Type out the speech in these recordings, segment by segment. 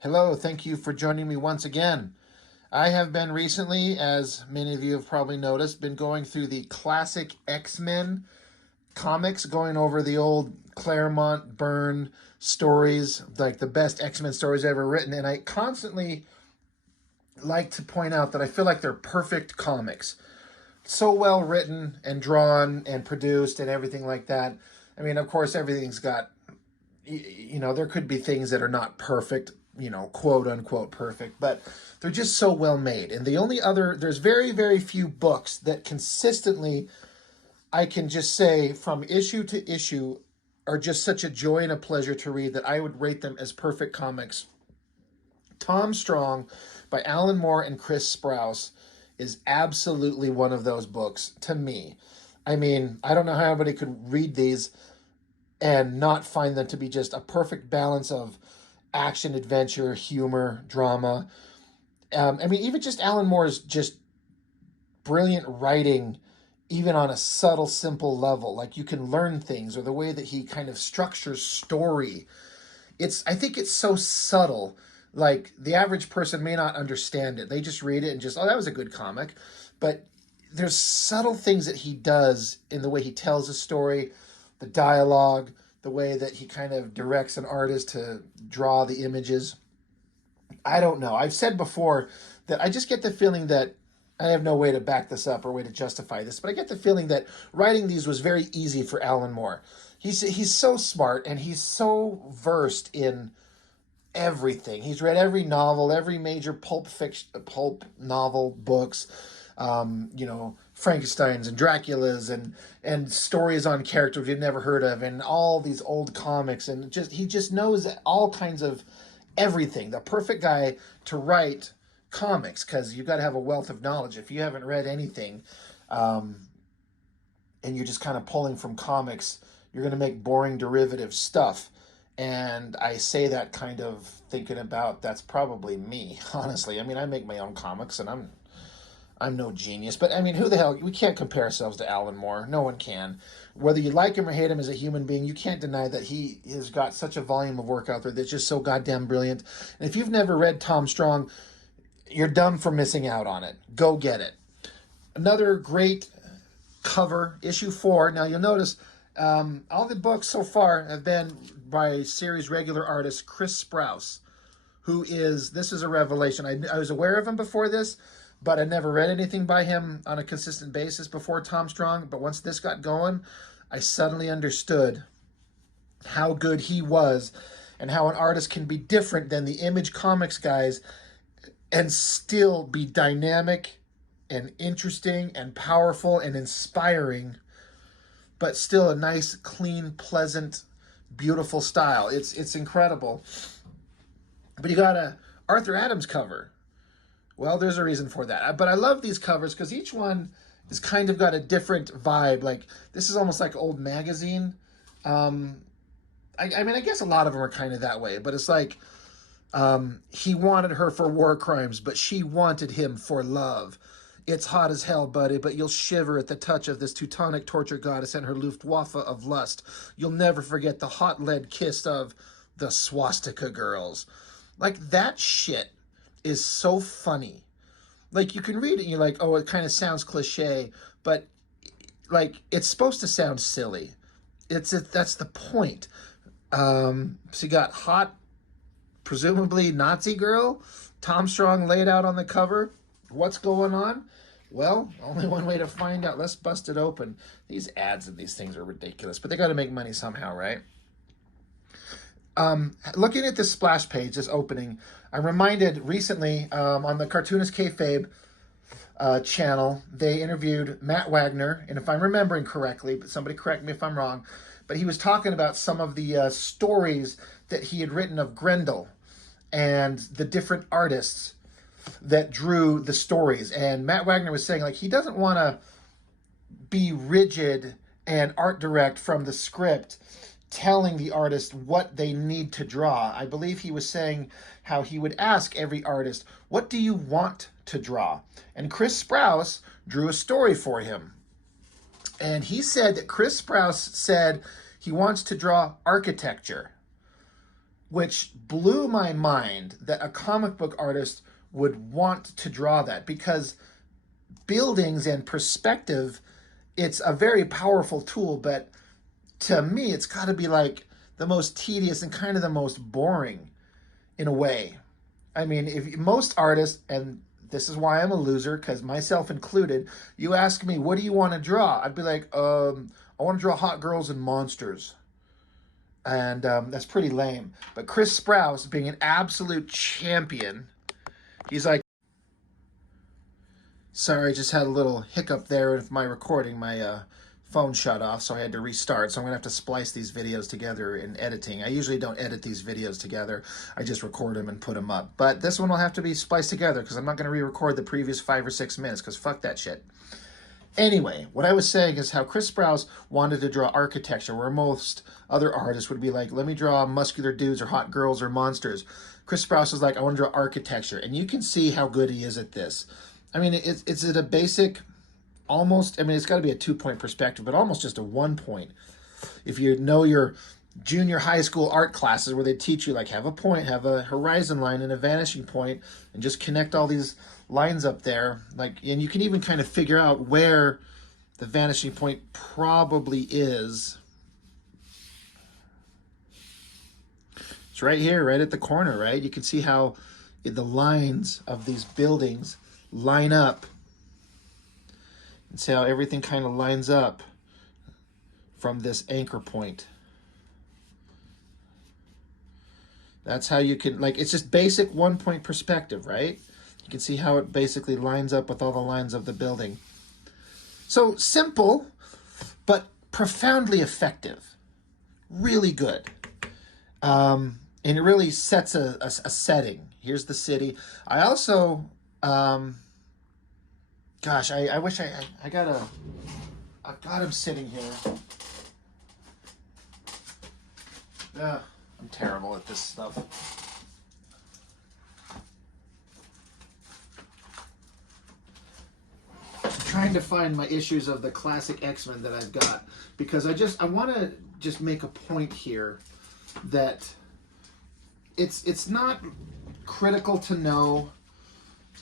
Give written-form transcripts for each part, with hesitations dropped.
Hello, thank you for joining me once again. I have been recently, as many of you have probably noticed, been going through the classic X-Men comics, going over the old Claremont Byrne stories, like the best X-Men stories ever written, and I constantly like to point out that I feel like they're perfect comics. So well written and drawn and produced and everything like that. I mean, of course, everything's got, there could be things that are not perfect, quote unquote perfect, but they're just so well made. And there's very, very few books that consistently, I can just say from issue to issue, are just such a joy and a pleasure to read that I would rate them as perfect comics. Tom Strong by Alan Moore and Chris Sprouse is absolutely one of those books to me. I mean, I don't know how anybody could read these and not find them to be just a perfect balance of action, adventure, humor, drama. Even just Alan Moore's just brilliant writing, even on a subtle, simple level. Like you can learn things, or the way that he kind of structures story. I think it's so subtle. Like the average person may not understand it. They just read it and just, oh, that was a good comic. But there's subtle things that he does in the way he tells a story, the dialogue, the way that he kind of directs an artist to draw the images. I don't know. I've said before that I just get the feeling that I have no way to back this up or way to justify this, but I get the feeling that writing these was very easy for Alan Moore. He's so smart and he's so versed in everything. He's read every novel, every major pulp novel books, Frankenstein's and Dracula's and stories on characters you've never heard of, and all these old comics, and he just knows all kinds of everything. The perfect guy to write comics, because you've got to have a wealth of knowledge. If you haven't read anything, and you're just kind of pulling from comics, you're going to make boring derivative stuff. And I say that kind of thinking about that's probably me, honestly. I mean, I make my own comics, and I'm no genius, but I mean, who the hell? We can't compare ourselves to Alan Moore. No one can. Whether you like him or hate him as a human being, you can't deny that he has got such a volume of work out there that's just so goddamn brilliant. And if you've never read Tom Strong, you're dumb for missing out on it. Go get it. Another great cover, issue 4. Now you'll notice all the books so far have been by series regular artist Chris Sprouse, this is a revelation. I was aware of him before this, but I never read anything by him on a consistent basis before Tom Strong. But once this got going, I suddenly understood how good he was and how an artist can be different than the Image Comics guys and still be dynamic and interesting and powerful and inspiring, but still a nice, clean, pleasant, beautiful style. It's incredible. But you got a Arthur Adams cover. Well, there's a reason for that. But I love these covers because each one is kind of got a different vibe. Like, this is almost like old magazine. I guess a lot of them are kind of that way. But it's like, he wanted her for war crimes, but she wanted him for love. It's hot as hell, buddy, but you'll shiver at the touch of this Teutonic torture goddess and her Luftwaffe of lust. You'll never forget the hot lead kiss of the swastika girls. Like, that shit is so funny. Like, you can read it and you're like, oh, it kind of sounds cliche, but like, it's supposed to sound silly. That's the point. So you got hot, presumably Nazi girl, Tom Strong laid out on the cover. What's going on? Well, only one way to find out. Let's bust it open. These ads and these things are ridiculous, but they got to make money somehow, right? Looking at this splash page, this opening, I'm reminded recently on the Cartoonist Kayfabe channel, they interviewed Matt Wagner, and if I'm remembering correctly, but somebody correct me if I'm wrong, but he was talking about some of the stories that he had written of Grendel and the different artists that drew the stories. And Matt Wagner was saying, like, he doesn't want to be rigid and art direct from the script, telling the artist what they need to draw. I believe he was saying how he would ask every artist, what do you want to draw? And Chris Sprouse drew a story for him. And he said that Chris Sprouse said he wants to draw architecture. which blew my mind that a comic book artist would want to draw that, because buildings and perspective, it's a very powerful tool, but to me, it's got to be like the most tedious and kind of the most boring in a way. I mean, if most artists, and this is why I'm a loser, because myself included, you ask me, what do you want to draw? I'd be like, I want to draw hot girls and monsters. And that's pretty lame. But Chris Sprouse, being an absolute champion, he's like, sorry, I just had a little hiccup there with my recording. My phone shut off, so I had to restart. So I'm going to have to splice these videos together in editing. I usually don't edit these videos together. I just record them and put them up. But this one will have to be spliced together because I'm not going to re-record the previous 5 or 6 minutes because fuck that shit. Anyway, what I was saying is how Chris Sprouse wanted to draw architecture, where most other artists would be like, let me draw muscular dudes or hot girls or monsters. Chris Sprouse is like, I want to draw architecture. And you can see how good he is at this. I mean, it's at a basic, almost, I mean, it's got to be a 2-point perspective, but almost just a 1 point. If you know your junior high school art classes where they teach you, like, have a point, have a horizon line and a vanishing point, and just connect all these lines up there. Like, and you can even kind of figure out where the vanishing point probably is. It's right here, right at the corner, right? You can see how the lines of these buildings line up. And see how everything kind of lines up from this anchor point. That's how you can, like, it's just basic 1-point perspective, right? You can see how it basically lines up with all the lines of the building. So simple, but profoundly effective. Really good. And it really sets a setting. Here's the city. I also, gosh, I wish I've got him sitting here. I'm terrible at this stuff. I'm trying to find my issues of the classic X-Men that I've got, because I want to just make a point here that it's not critical to know,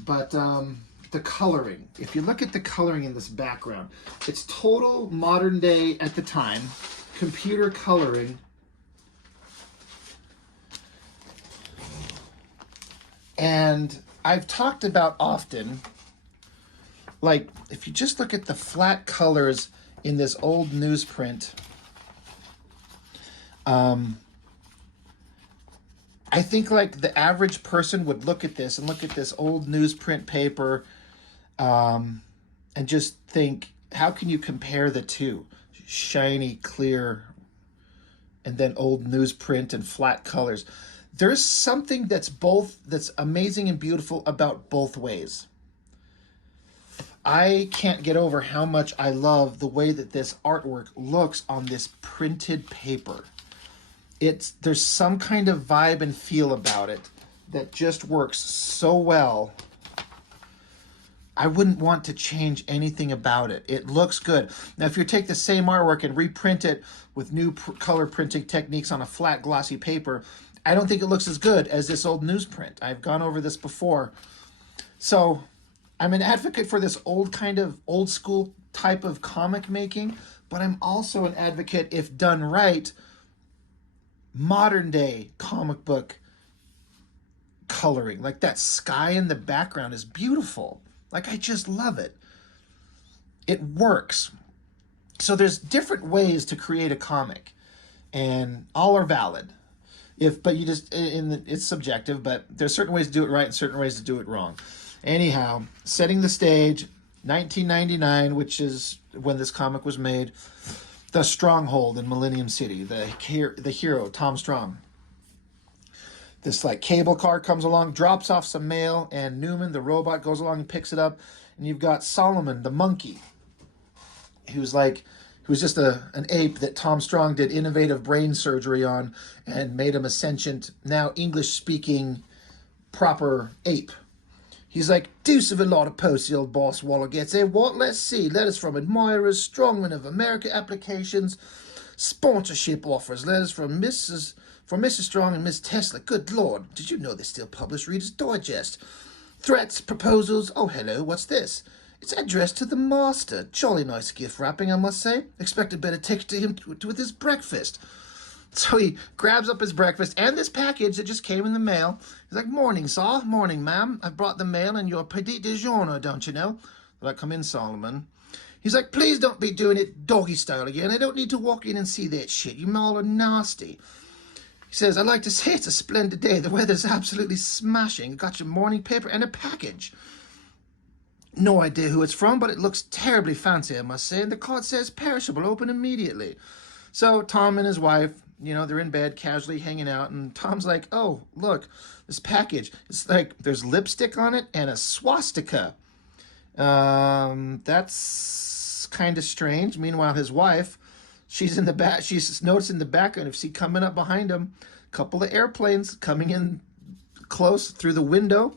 but the coloring. If you look at the coloring in this background, it's total modern day at the time, computer coloring. And I've talked about often, like, if you just look at the flat colors in this old newsprint, I think like the average person would look at this and look at this old newsprint paper and just think, how can you compare the two? Shiny, clear, and then old newsprint and flat colors. There's something that's amazing and beautiful about both ways. I can't get over how much I love the way that this artwork looks on this printed paper. There's some kind of vibe and feel about it that just works so well. I wouldn't want to change anything about it. It looks good. Now, if you take the same artwork and reprint it with new color printing techniques on a flat, glossy paper, I don't think it looks as good as this old newsprint. I've gone over this before. So I'm an advocate for this old school type of comic making, but I'm also an advocate, if done right, modern day comic book coloring. Like that sky in the background is beautiful. Like, I just love it. It works. So there's different ways to create a comic, and all are valid. It's subjective, but there's certain ways to do it right and certain ways to do it wrong. Anyhow, setting the stage, 1999, which is when this comic was made, the stronghold in Millennium City, the hero, Tom Strong. This like cable car comes along, drops off some mail, and Newman, the robot, goes along and picks it up. And you've got Solomon, the monkey, who's just an ape that Tom Strong did innovative brain surgery on and made him a sentient, now English-speaking, proper ape. He's like, deuce of a lot of posts the old boss Waller gets. Hey, what? Let's see. Letters from admirers, strongmen of America applications, sponsorship offers, letters from For Mrs. Strong and Miss Tesla. Good Lord, did you know they still publish Reader's Digest? Threats, proposals. Oh, hello, what's this? It's addressed to the master. Jolly nice gift wrapping, I must say. Expected better take to him with his breakfast. So he grabs up his breakfast and this package that just came in the mail. He's like, morning, sir. Morning, ma'am. I've brought the mail and your petit déjeuner, don't you know? They're like, come in, Solomon. He's like, please don't be doing it doggy style again. I don't need to walk in and see that shit. You all are nasty. He says, I'd like to say it's a splendid day. The weather's absolutely smashing. Got your morning paper and a package. No idea who it's from, but it looks terribly fancy, I must say. And the card says perishable, open immediately. So Tom and his wife, they're in bed casually hanging out. And Tom's like, oh, look, this package. It's like there's lipstick on it and a swastika. That's kind of strange. Meanwhile, his wife, she's in the back. She's noticing the background. If she coming up behind him, a couple of airplanes coming in close through the window.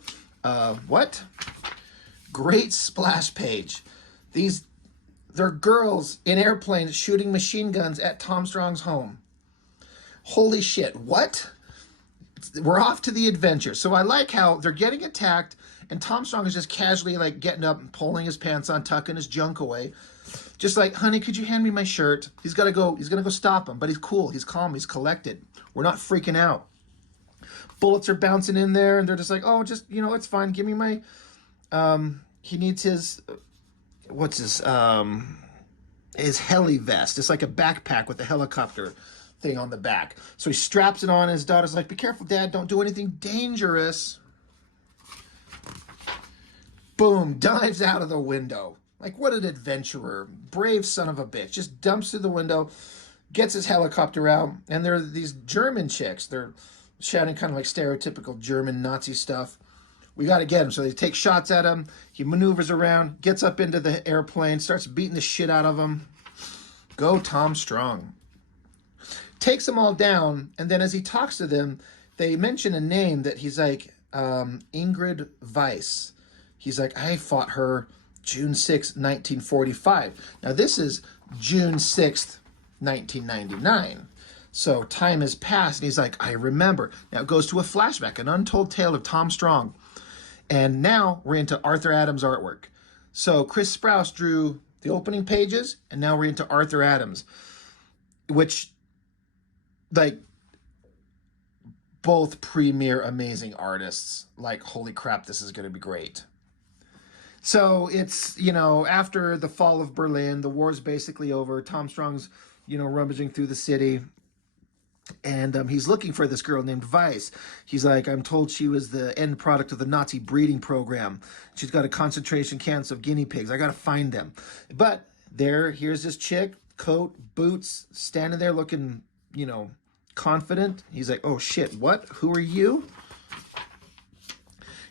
What? Great splash page. They're girls in airplanes shooting machine guns at Tom Strong's home. Holy shit, what? We're off to the adventure. So I like how they're getting attacked and Tom Strong is just casually like getting up and pulling his pants on, tucking his junk away. Just like, honey, could you hand me my shirt? He's gonna go stop him, but he's cool, he's calm, he's collected. We're not freaking out. Bullets are bouncing in there and they're just like, oh, just, it's fine. Give me my, he needs his, his heli vest. It's like a backpack with a helicopter thing on the back. So he straps it on. His daughter's like, be careful, Dad. Don't do anything dangerous. Boom. Dives out of the window. Like, what an adventurer. Brave son of a bitch. Just dumps through the window, gets his helicopter out, and there are these German chicks. They're shouting kind of like stereotypical German Nazi stuff. We got to get him. So they take shots at him. He maneuvers around, gets up into the airplane, starts beating the shit out of him. Go Tom Strong. Takes them all down, and then as he talks to them, they mention a name that he's like, Ingrid Weiss. He's like, I fought her June 6th, 1945. Now this is June 6th, 1999. So time has passed, and he's like, I remember. Now it goes to a flashback, an untold tale of Tom Strong. And now we're into Arthur Adams artwork. So Chris Sprouse drew the opening pages, and now we're into Arthur Adams, which, like, both premier amazing artists. Like, holy crap, this is going to be great. So it's, after the fall of Berlin, the war's basically over. Tom Strong's, rummaging through the city. And he's looking for this girl named Weiss. He's like, I'm told she was the end product of the Nazi breeding program. She's got a concentration camps of guinea pigs. I got to find them. But here's this chick, coat, boots, standing there looking, confident. He's like, oh shit, what? Who are you?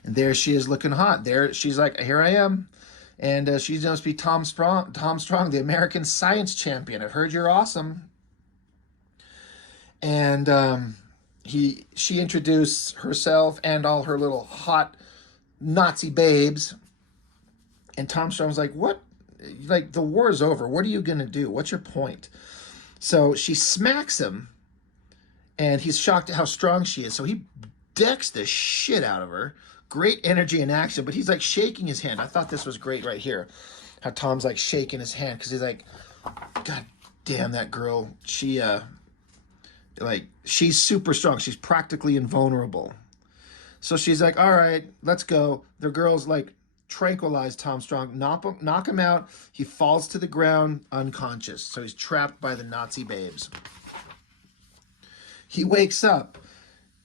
And there she is looking hot. There she's like, here I am. And she must be Tom Strong, the American science champion. I've heard you're awesome. And she introduced herself and all her little hot Nazi babes. And Tom Strong was like, what? Like, the war is over. What are you going to do? What's your point? So she smacks him, and he's shocked at how strong she is. So he decks the shit out of her. Great energy and action, but he's like shaking his hand. I thought this was great right here. How Tom's like shaking his hand because he's like, God damn, that girl. She's super strong. She's practically invulnerable. So she's like, all right, let's go. The girls like tranquilize Tom Strong, knock him out. He falls to the ground unconscious. So he's trapped by the Nazi babes. He wakes up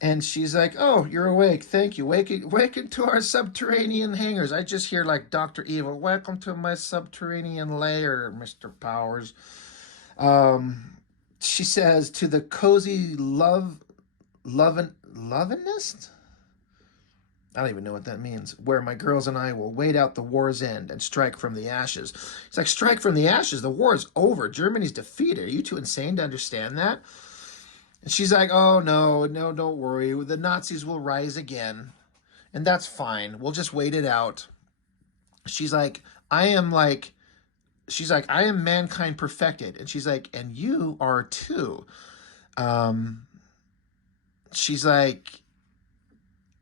and she's like, oh, you're awake. Thank you. Wake into our subterranean hangars. I just hear like Dr. Evil. Welcome to my subterranean lair, Mr. Powers. She says, to the cozy lovinist? I don't even know what that means. Where my girls and I will wait out the war's end and strike from the ashes. It's like, strike from the ashes? The war is over. Germany's defeated. Are you too insane to understand that? And she's like, oh, no, don't worry. The Nazis will rise again. And that's fine. We'll just wait it out. She's like, I am mankind perfected. And she's like, and you are too. she's like,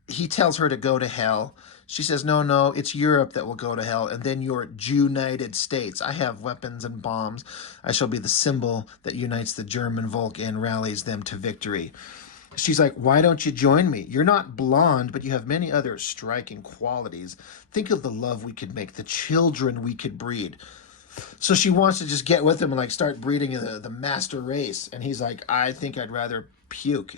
he tells her to go to hell. She says, no, no, it's Europe that will go to hell, and then your United States. I have weapons and bombs. I shall be the symbol that unites the German Volk and rallies them to victory. She's like, why don't you join me? You're not blonde, but you have many other striking qualities. Think of the love we could make, the children we could breed. So she wants to just get with him and like start breeding the master race. And he's like, I think I'd rather puke.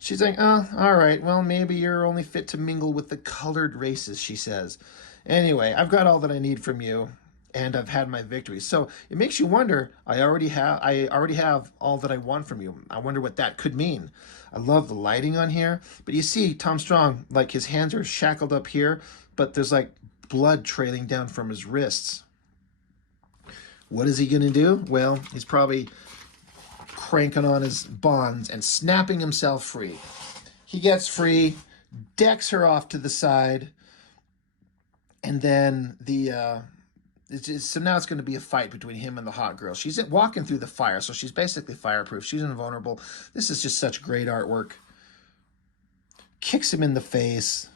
She's like, oh, all right, well, maybe you're only fit to mingle with the colored races, she says. Anyway, I've got all that I need from you, and I've had my victory. So it makes you wonder, I already have all that I want from you. I wonder what that could mean. I love the lighting on here. But you see Tom Strong, like his hands are shackled up here, but there's like blood trailing down from his wrists. What is he going to do? Well, he's probably cranking on his bonds and snapping himself free. He gets free, decks her off to the side, and then so now it's going to be a fight between him and the hot girl. She's walking through the fire, so she's basically fireproof. She's invulnerable. This is just such great artwork. Kicks him in the face.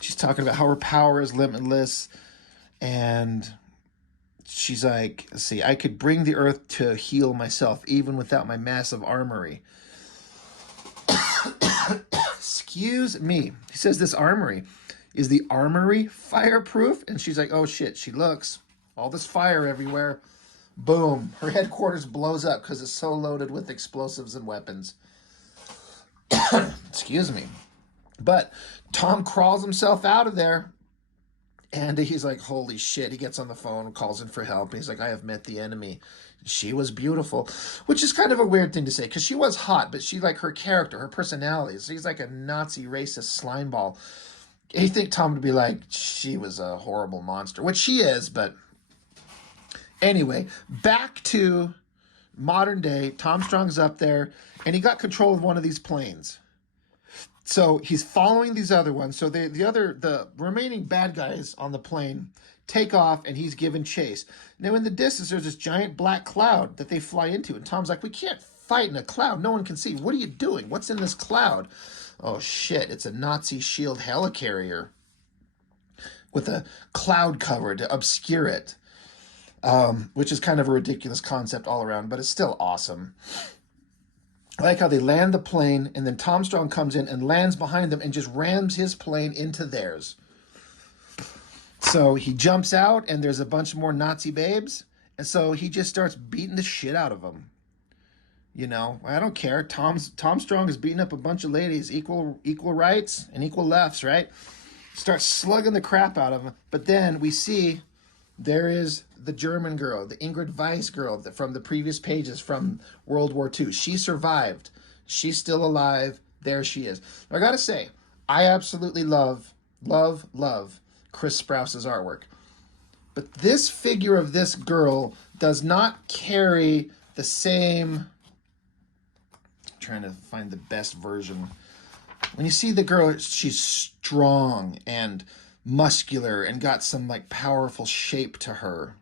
She's talking about how her power is limitless, and she's like, let's see, I could bring the earth to heal myself, even without my massive armory. Excuse me. He says this armory. Is the armory fireproof? And she's like, oh shit, she looks. All this fire everywhere. Boom. Her headquarters blows up because it's so loaded with explosives and weapons. Excuse me. But Tom crawls himself out of there. And he's like, holy shit. He gets on the phone, calls in for help. He's like, I have met the enemy. She was beautiful, which is kind of a weird thing to say because she was hot, but she, like, her character, her personality. So he's like a Nazi racist slimeball. You think Tom would be like, she was a horrible monster, which she is, but anyway, back to modern day. Tom Strong's up there, and he got control of one of these planes. So he's following these other ones. So the remaining bad guys on the plane take off, and he's given chase. Now in the distance, there's this giant black cloud that they fly into, and Tom's like, we can't fight in a cloud. No one can see. What are you doing? What's in this cloud? Oh shit, it's a Nazi shield helicarrier with a cloud cover to obscure it, which is kind of a ridiculous concept all around, but it's still awesome. I like how they land the plane, and then Tom Strong comes in and lands behind them and just rams his plane into theirs. So he jumps out, and there's a bunch more Nazi babes, and so he just starts beating the shit out of them. You know, I don't care. Tom Strong is beating up a bunch of ladies, equal rights and equal lefts, right? Starts slugging the crap out of them. But then we see there is the German girl, the Ingrid Weiss girl from the previous pages from World War II. She survived. She's still alive. There she is. I gotta say, I absolutely love Chris Sprouse's artwork. But this figure of this girl does not carry the same... trying to find the best version. When you see the girl, she's strong and muscular and got some like powerful shape to her.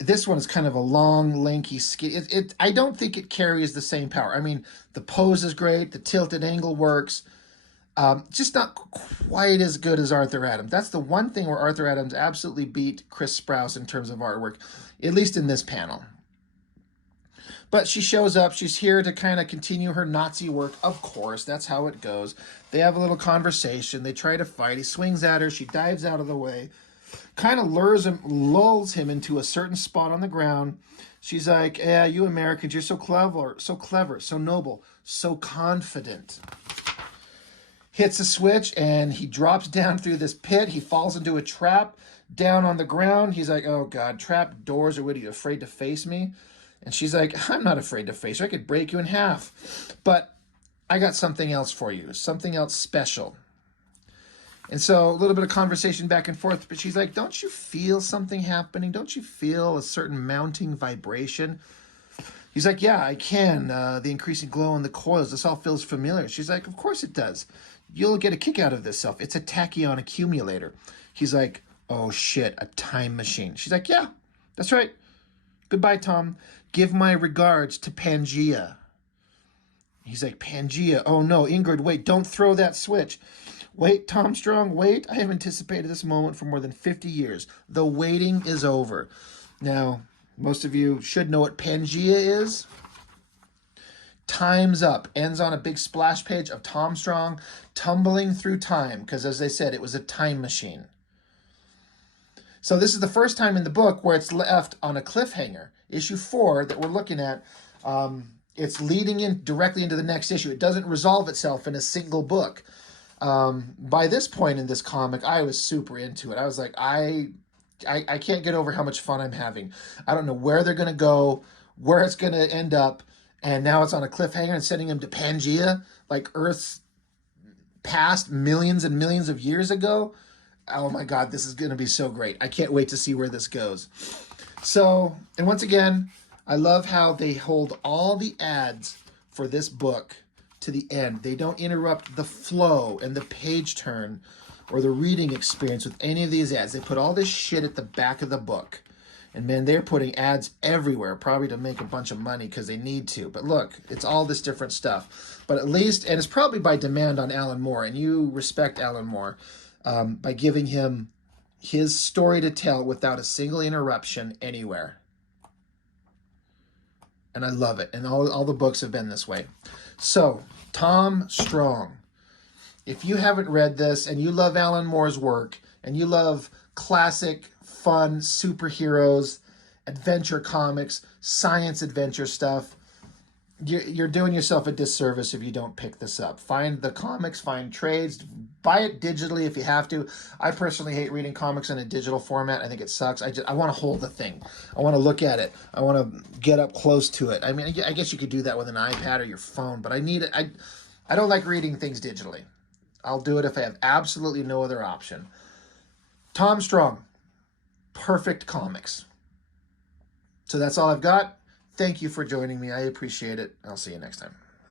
This one is kind of a long, lanky skin. I don't think it carries the same power. I mean, the pose is great. The tilted angle works. Just not quite as good as Arthur Adams. That's the one thing where Arthur Adams absolutely beat Chris Sprouse in terms of artwork, at least in this panel. But she shows up. She's here to kind of continue her Nazi work. Of course, that's how it goes. They have a little conversation. They try to fight. He swings at her. She dives out of the way. Kind of lulls him into a certain spot on the ground. She's like, yeah, you Americans, you're so clever, so noble, so confident. Hits a switch, and he drops down through this pit. He falls into a trap down on the ground. He's like, oh, God, trap doors, or what, are you afraid to face me? And she's like, I'm not afraid to face you. I could break you in half. But I got something else for you, something else special. And so a little bit of conversation back and forth. But she's like, don't you feel something happening? Don't you feel a certain mounting vibration? He's like, yeah, I can. The increasing glow in the coils. This all feels familiar. She's like, of course it does. You'll get a kick out of this self. It's a tachyon accumulator. He's like, oh, shit, a time machine. She's like, yeah, that's right. Goodbye, Tom. Give my regards to Pangea. He's like, Pangea. Oh no, Ingrid, wait, don't throw that switch. Wait, Tom Strong, wait. I have anticipated this moment for more than 50 years. The waiting is over. Now, most of you should know what Pangea is. Time's up. Ends on a big splash page of Tom Strong tumbling through time, because as they said, it was a time machine. So this is the first time in the book where it's left on a cliffhanger. Issue 4 that we're looking at, it's leading in directly into the next issue. It doesn't resolve itself in a single book. By this point in this comic, I was super into it. I was like, I can't get over how much fun I'm having. I don't know where they're going to go, where it's going to end up, and now it's on a cliffhanger and sending him to Pangea, like Earth's past millions and millions of years ago. Oh my God, this is going to be so great. I can't wait to see where this goes. So, and once again, I love how they hold all the ads for this book to the end. They don't interrupt the flow and the page turn or the reading experience with any of these ads. They put all this shit at the back of the book. And man, they're putting ads everywhere, probably to make a bunch of money because they need to. But look, it's all this different stuff. But at least, and it's probably by demand on Alan Moore, and you respect Alan Moore, by giving him his story to tell without a single interruption anywhere. And I love it. And all the books have been this way. So, Tom Strong. If you haven't read this and you love Alan Moore's work and you love classic, fun superheroes, adventure comics, science adventure stuff, you're doing yourself a disservice if you don't pick this up. Find the comics, find trades, buy it digitally if you have to. I personally hate reading comics in a digital format. I think it sucks. I want to hold the thing. I want to look at it. I want to get up close to it. I mean, I guess you could do that with an iPad or your phone, but I need it. I don't like reading things digitally. I'll do it if I have absolutely no other option. Tom Strong, perfect comics. So that's all I've got. Thank you for joining me. I appreciate it. I'll see you next time.